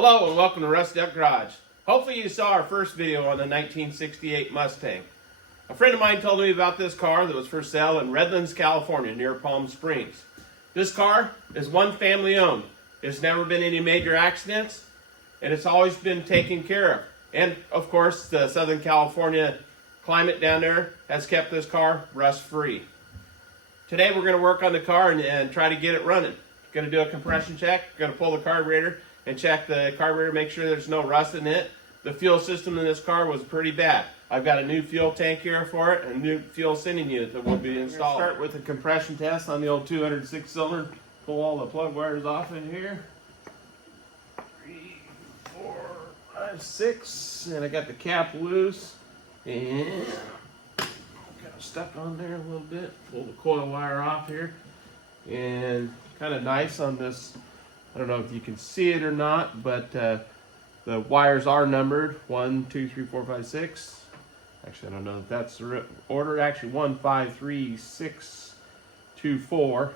Hello and welcome to Rusty Duck Garage. Hopefully you saw our first video on the 1968 Mustang. A friend of mine told me about this car that was for sale in Redlands, California near Palm Springs. This car is one family owned. It's never been any major accidents and it's always been taken care of. And of course the Southern California climate down there has kept this car rust free. Today we're going to work on the car and try to get it running. Going to do a compression check, going to pull the carburetor and check the carburetor, make sure there's no rust in it. The fuel system in this car was pretty bad. I've got a new fuel tank here for it and a new fuel sending unit that will be installed. Start with a compression test on the old 206 cylinder. Pull all the plug wires off in here. 3, 4, 5, 6, and I got the cap loose and kind of stuck on there a little bit. Pull the coil wire off here and kind of nice on this. I don't know if you can see it or not, but the wires are numbered 1, 2, 3, 4, 5, 6. Actually, I don't know if that's the order. Actually, 1, 5, 3, 6, 2, 4,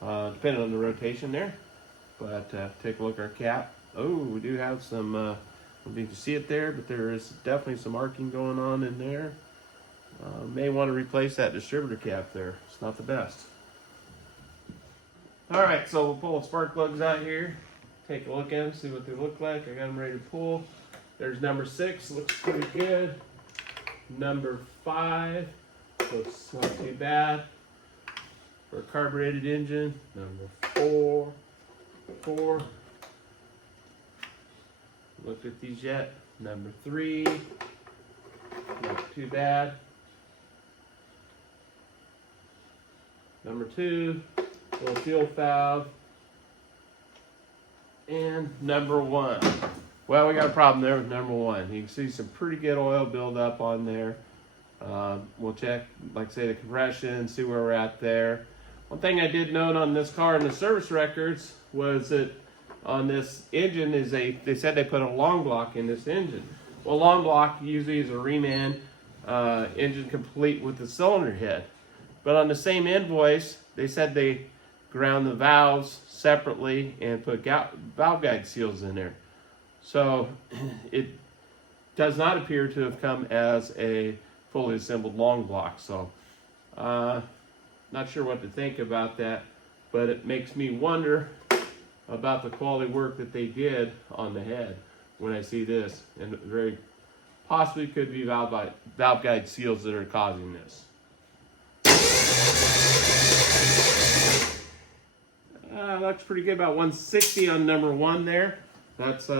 depending on the rotation there. But take a look at our cap. Oh, we do have some. I don't think you can see it there, but there is definitely some arcing going on in there. May want to replace that distributor cap there. It's not the best. Alright, so we'll pull the spark plugs out here, take a look at them, see what they look like. I got them ready to pull. There's number 6, looks pretty good. Number 5, looks not too bad. For a carbureted engine, number 4. Looked at these yet. Number 3, not too bad. Number 2. Little fuel valve, and number 1. Well, we got a problem there with number 1. You can see some pretty good oil buildup on there. We'll check, like I say, the compression, see where we're at there. One thing I did note on this car in the service records was that on this engine is they said they put a long block in this engine. Well, long block usually is a reman engine complete with the cylinder head. But on the same invoice, they said they ground the valves separately and put valve guide seals in there. So it does not appear to have come as a fully assembled long block. So not sure what to think about that, but it makes me wonder about the quality work that they did on the head when I see this, and it very possibly could be valve guide seals that are causing this. Looks pretty good, about 160 on number 1 there. That's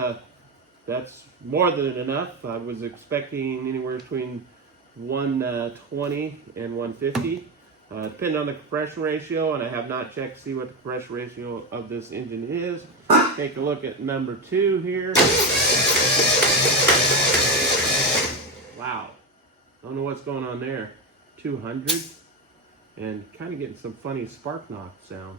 more than enough. I was expecting anywhere between 120 and 150, depending on the compression ratio, and I have not checked to see what the compression ratio of this engine is. Take a look at number 2 here. Wow, don't know what's going on there. 200, and kind of getting some funny spark knock sound.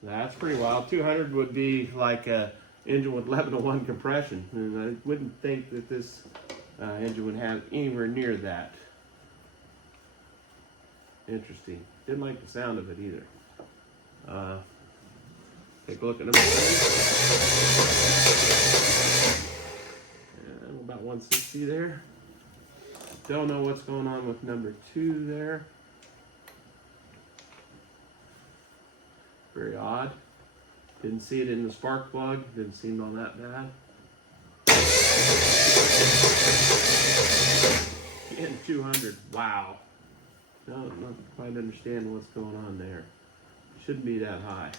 That's pretty wild. 200 would be like an engine with 11-to-1 compression, and I wouldn't think that this engine would have anywhere near that. Interesting. Didn't like the sound of it either. Take a look at number 3. And about 160 there. Don't know what's going on with number 2 there. Very odd. Didn't see it in the spark plug. Didn't seem all that bad. Again, 200. Wow. No, not quite understand what's going on there. Shouldn't be that high.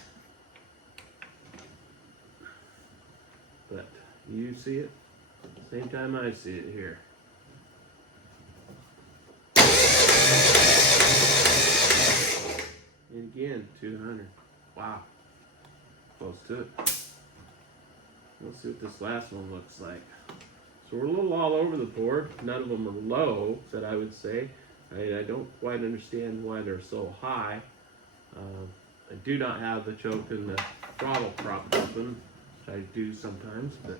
But you see it same time I see it here. And again, 200. Wow. Close to it. Let's see what this last one looks like. So we're a little all over the board. None of them are low, that I would say. I don't quite understand why they're so high. I do not have the choke and the throttle propped open, which I do sometimes, but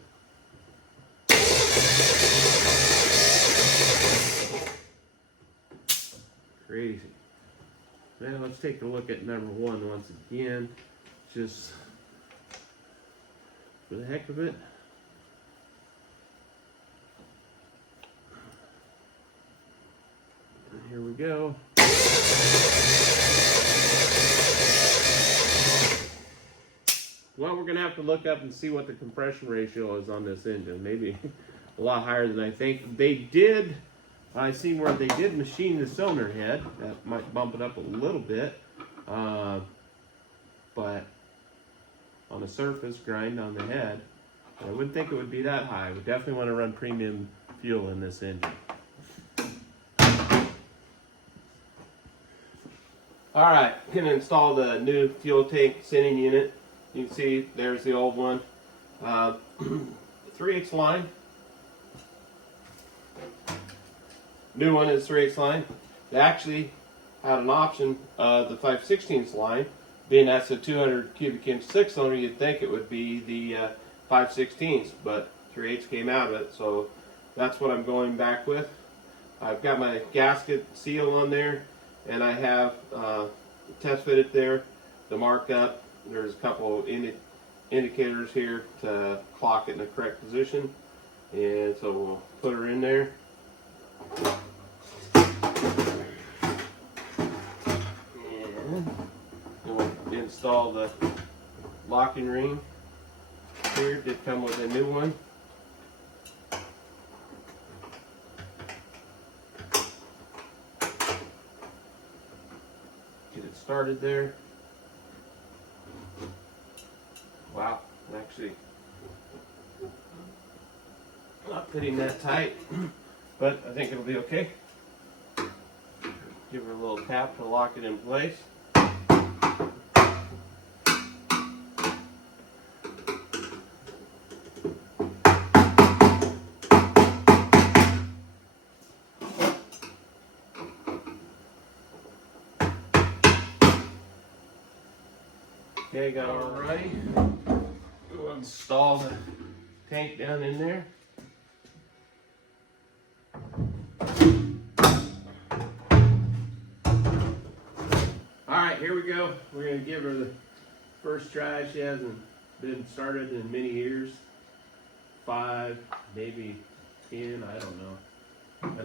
crazy. Now let's take a look at number 1 once again, just for the heck of it. And here we go. Well, we're going to have to look up and see what the compression ratio is on this engine. Maybe a lot higher than I think. They did, I see where they did machine the cylinder head. That might bump it up a little bit. But on the surface, grind on the head, I wouldn't think it would be that high. We definitely want to run premium fuel in this engine. Alright, going to install the new fuel tank sending unit. You can see there's the old one. 3/8 line. New one is 3/8 line. They actually had an option of the 5/16 line. Being that's a 200 cubic inch 6-cylinder, you'd think it would be the 5/16, but 3/8 came out of it, so that's what I'm going back with. I've got my gasket seal on there, and I have test fitted there to mark up. There's a couple indicators here to clock it in the correct position, and so we'll put her in there. And we'll install the locking ring here. Did come with a new one. Get it started there. Wow, actually not fitting that tight, but I think it'll be okay. Give her a little tap to lock it in place. Okay, got it all ready. We'll install the tank down in there. Alright, here we go. We're going to give her the first try. She hasn't been started in many years. 5, maybe 10, I don't know.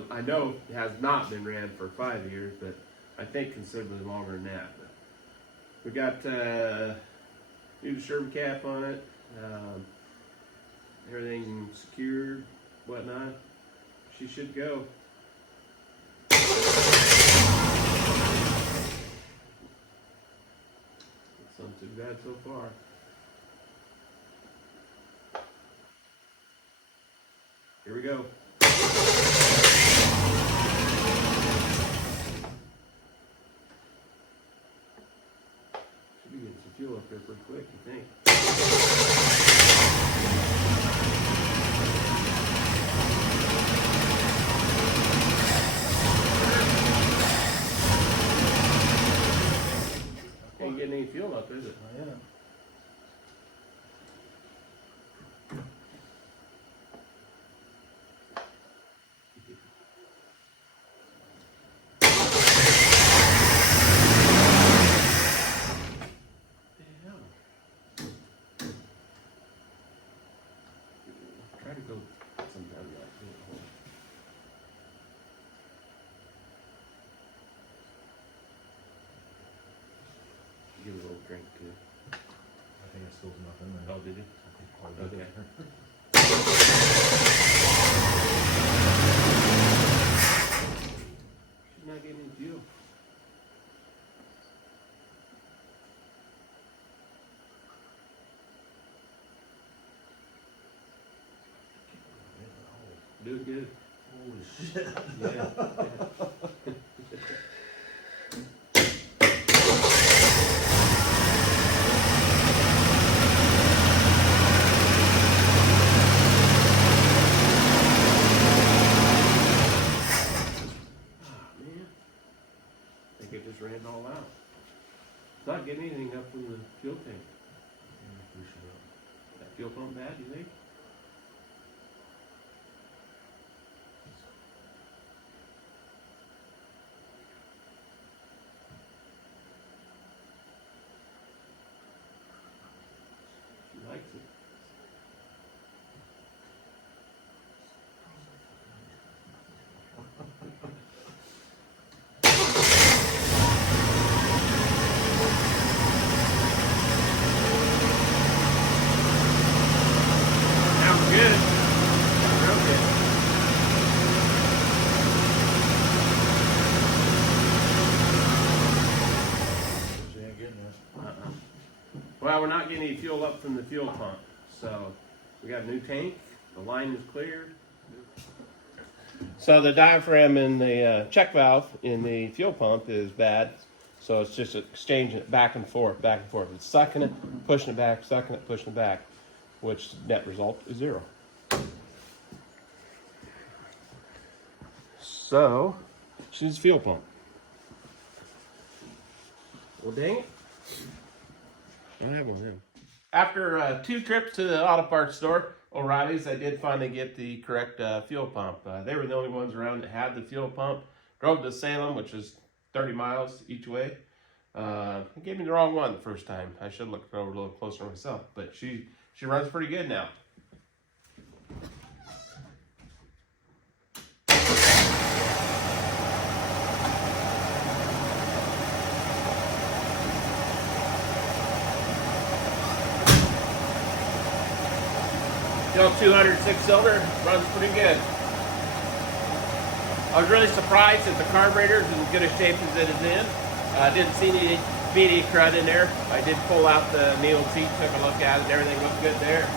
I know it has not been ran for 5 years, but I think considerably longer than that. But we got new disturber cap on it, everything secured, whatnot. She should go. It's not too bad so far. Here we go. Should be getting some fuel up there pretty quick, you think? Ain't getting any fuel up, is it? Oh, yeah. Try to go sometime like this. Give it a little drink too. I think I spilled enough in there. Oh, did you? I think quite a bit. Okay. She's not getting any fuel. Do good. Holy shit. Yeah. I think it just ran it all out. It's not getting anything up from the fuel tank. We should go. That fuel pump bad, you think? Well, we're not getting any fuel up from the fuel pump. So we got a new tank. The line is cleared. So the diaphragm in the check valve in the fuel pump is bad. So it's just exchanging it back and forth, back and forth. It's sucking it, pushing it back, sucking it, pushing it back, which net result is 0. So she's fuel pump. Well, dang it. I don't have one of them. After 2 trips to the auto parts store, O'Reilly's, I did finally get the correct fuel pump. They were the only ones around that had the fuel pump. Drove to Salem, which is 30 miles each way. It gave me the wrong one the first time. I should have looked over a little closer myself, but she runs pretty good now. The old 206 cylinder runs pretty good. I was really surprised that the carburetor is in as good a shape as it is in. I didn't see any BD crud in there. I did pull out the needle seat, took a look at it, and everything looked good there.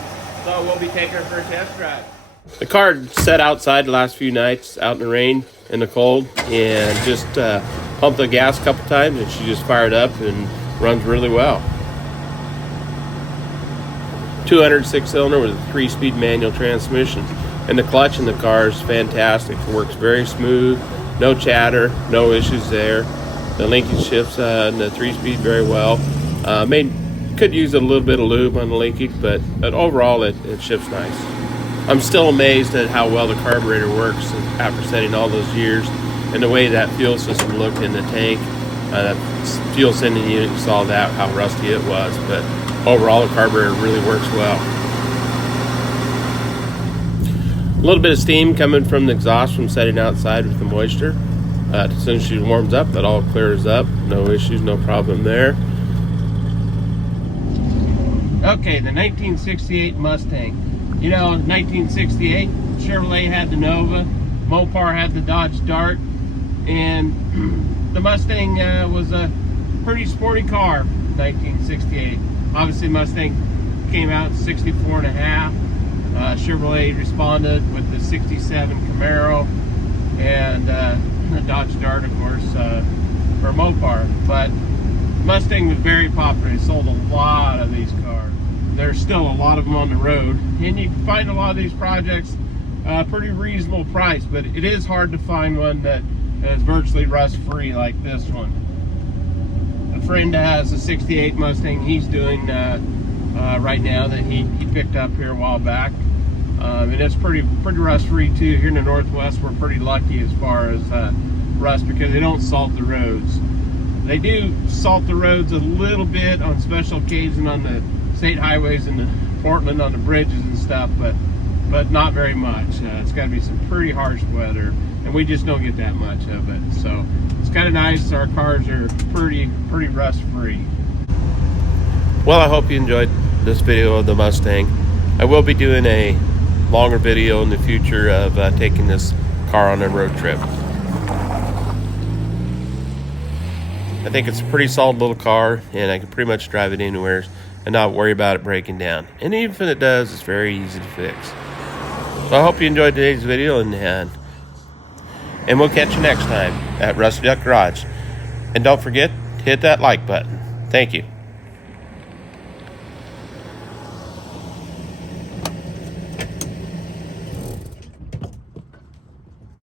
So we'll be taking her for a test drive. The car sat outside the last few nights, out in the rain, in the cold, and just pumped the gas a couple times, and she just fired up and runs really well. 206 cylinder with a 3-speed manual transmission, and the clutch in the car is fantastic. It works very smooth, no chatter, no issues there. The linkage shifts in the 3-speed very well. Could use a little bit of lube on the linkage, but overall it shifts nice. I'm still amazed at how well the carburetor works after setting all those years, and the way that fuel system looked in the tank. The fuel sending unit, you saw that, how rusty it was, but overall the carburetor really works well. A little bit of steam coming from the exhaust from setting outside with the moisture. As soon as she warms up, that all clears up. No issues, no problem there. Okay, the 1968 Mustang. You know, 1968, Chevrolet had the Nova, Mopar had the Dodge Dart, and the Mustang was a pretty sporty car, 1968. Obviously, Mustang came out in 64 and a half. Chevrolet responded with the 67 Camaro and the Dodge Dart, of course, for Mopar. But Mustang was very popular. They sold a lot of these cars. There's still a lot of them on the road, and you can find a lot of these projects pretty reasonable price, but it is hard to find one that is virtually rust-free like this one. A friend has a 68 Mustang he's doing right now that he picked up here a while back. And it's pretty rust-free too. Here in the Northwest, we're pretty lucky as far as rust because they don't salt the roads. They do salt the roads a little bit on special occasions on the state highways in Portland on the bridges and stuff, but not very much. It's got to be some pretty harsh weather, and we just don't get that much of it. So it's kind of nice. Our cars are pretty rust-free. Well, I hope you enjoyed this video of the Mustang. I will be doing a longer video in the future of taking this car on a road trip. I think it's a pretty solid little car, and I can pretty much drive it anywhere and not worry about it breaking down. And even if it does, it's very easy to fix. So I hope you enjoyed today's video, and we'll catch you next time at Rusty Duck Garage. And don't forget to hit that like button. Thank you.